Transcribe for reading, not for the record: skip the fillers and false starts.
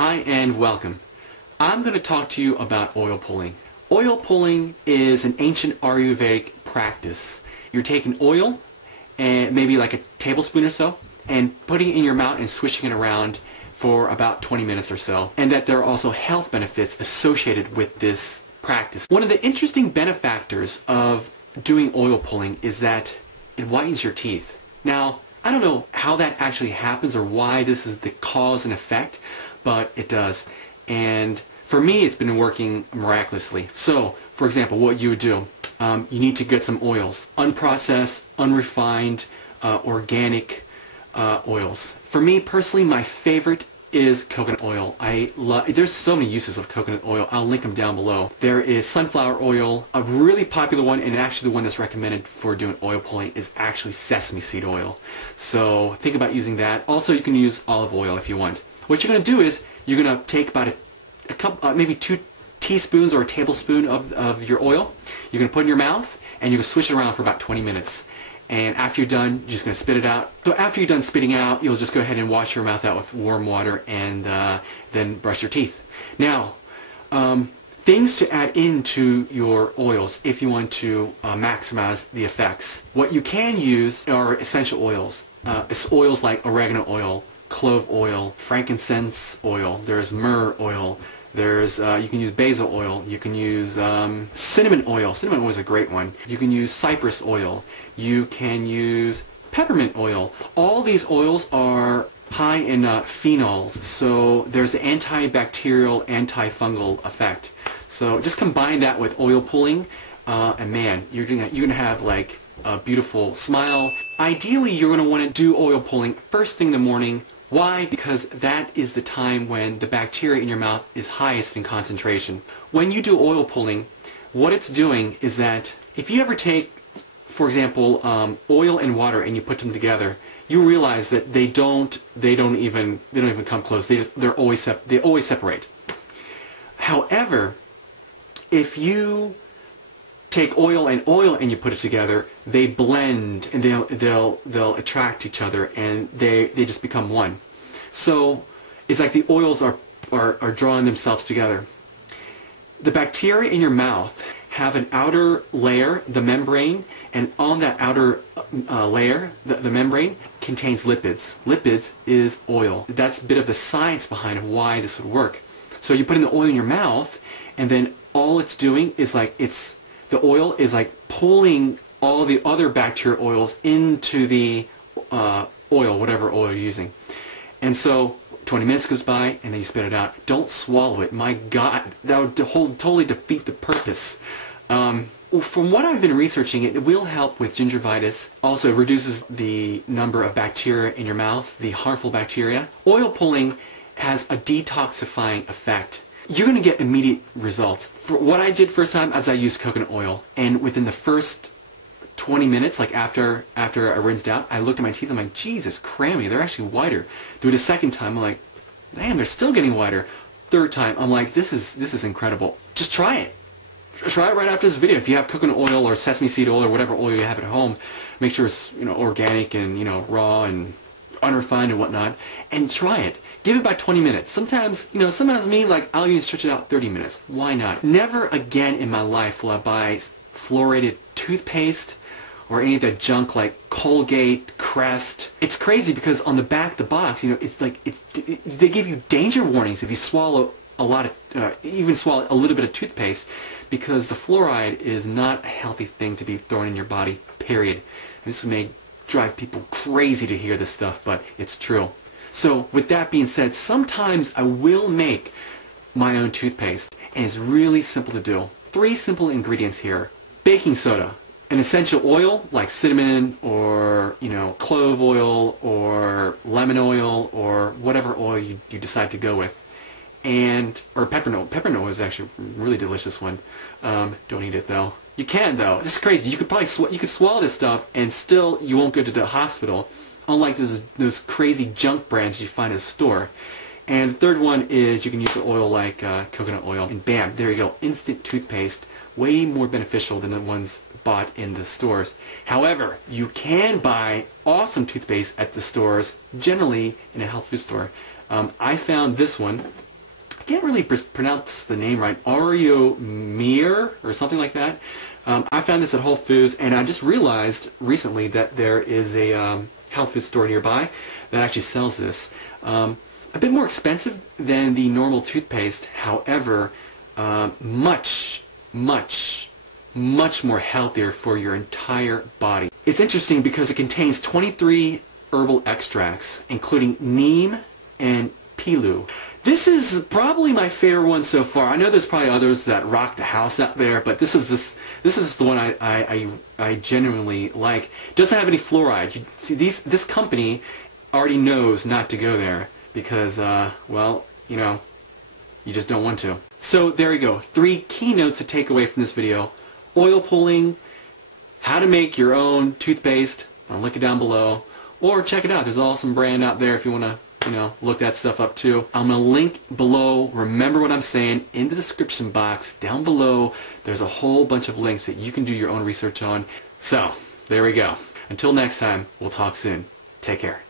Hi and welcome. I'm going to talk to you about oil pulling. Oil pulling is an ancient Ayurvedic practice. You're taking oil, and maybe like a tablespoon or so, and putting it in your mouth and swishing it around for about 20 minutes or so. And that there are also health benefits associated with this practice. One of the interesting benefactors of doing oil pulling is that it whitens your teeth. Now, I don't know how that actually happens or why this is the cause and effect, but it does. And for me, it's been working miraculously. So, for example, what you would do, you need to get some oils. Unprocessed, unrefined, organic oils. For me personally, my favorite is coconut oil. There's so many uses of coconut oil. I'll link them down below. There is sunflower oil. A really popular one, and actually the one that's recommended for doing oil pulling, is actually sesame seed oil. So think about using that. Also, you can use olive oil if you want. What you're going to do is you're going to take about a cup, maybe 2 teaspoons or a tablespoon of your oil. You're going to put it in your mouth, and you're going to swish it around for about 20 minutes. And after you're done, you're just going to spit it out. So after you're done spitting out, you'll just go ahead and wash your mouth out with warm water and then brush your teeth. Now, things to add into your oils if you want to maximize the effects. What you can use are essential oils. It's oils like oregano oil, clove oil, frankincense oil, there's myrrh oil, there's, you can use basil oil, you can use cinnamon oil. Cinnamon oil is a great one. You can use cypress oil, you can use peppermint oil. All these oils are high in phenols, so there's an antibacterial, antifungal effect. So just combine that with oil pulling, and man, you're gonna have like a beautiful smile. Ideally, you're gonna want to do oil pulling first thing in the morning. Why? Because that is the time when the bacteria in your mouth is highest in concentration. When you do oil pulling, what it's doing is that if you ever take, for example, oil and water and you put them together, you realize that they don't even come close. They always separate. However, if you take oil and you put it together, they blend and they'll attract each other, and they just become one. So it's like the oils are drawing themselves together. The bacteria in your mouth have an outer layer, the membrane, and on that outer layer, the membrane, contains lipids. Lipids is oil. That's a bit of the science behind why this would work. So you put in the oil in your mouth, and then all it's doing is like the oil is like pulling all the other bacterial oils into the oil, whatever oil you're using. And so 20 minutes goes by and then you spit it out. Don't swallow it. My God, that would totally defeat the purpose. From what I've been researching, it will help with gingivitis. Also, it reduces the number of bacteria in your mouth, the harmful bacteria. Oil pulling has a detoxifying effect. You're going to get immediate results. For what I did first time, as I used coconut oil, and within the first 20 minutes, like after I rinsed out, I looked at my teeth, I'm like, Jesus, crammy, they're actually whiter. Do it a second time, I'm like, damn, they're still getting whiter. Third time, I'm like, this is incredible. Just try it. Try it right after this video. If you have coconut oil or sesame seed oil or whatever oil you have at home, make sure it's organic and raw and unrefined and whatnot, and try it. Give it about 20 minutes. Sometimes me, like, I'll even stretch it out 30 minutes. Why not? Never again in my life will I buy fluoridated toothpaste or any of that junk like Colgate, Crest. It's crazy because on the back of the box, it's like they give you danger warnings if you swallow a lot of, even swallow a little bit of toothpaste, because the fluoride is not a healthy thing to be thrown in your body, period. This may drive people crazy to hear this stuff, but it's true. So with that being said, sometimes I will make my own toothpaste, and it's really simple to do. 3 simple ingredients here. Baking soda, an essential oil like cinnamon or clove oil or lemon oil or whatever oil you decide to go with, or peppermint oil. Peppermint oil is actually a really delicious one. Don't eat it though. You can though. This is crazy. You could probably swallow this stuff and still you won't go to the hospital, unlike those crazy junk brands you find at the store. And the third one is you can use an oil like coconut oil, and bam, there you go, instant toothpaste, way more beneficial than the ones bought in the stores. However, you can buy awesome toothpaste at the stores, generally in a health food store. I found this one can't really pronounce the name right, Oreo or something like that. I found this at Whole Foods, and I just realized recently that there is a health food store nearby that actually sells this. A bit more expensive than the normal toothpaste, however, much more healthier for your entire body. It's interesting because it contains 23 herbal extracts, including neem and pilu. This is probably my favorite one so far. I know there's probably others that rock the house out there, but this is the one I genuinely like. It doesn't have any fluoride. You see, this company already knows not to go there because, well, you know, you just don't want to. So there you go. 3 key notes to take away from this video: oil pulling, how to make your own toothpaste. I'll link it down below, or check it out. There's an awesome brand out there if you want to, you know, look that stuff up too. I'm going to link below, remember what I'm saying, in the description box down below. There's a whole bunch of links that you can do your own research on. So, there we go. Until next time, we'll talk soon. Take care.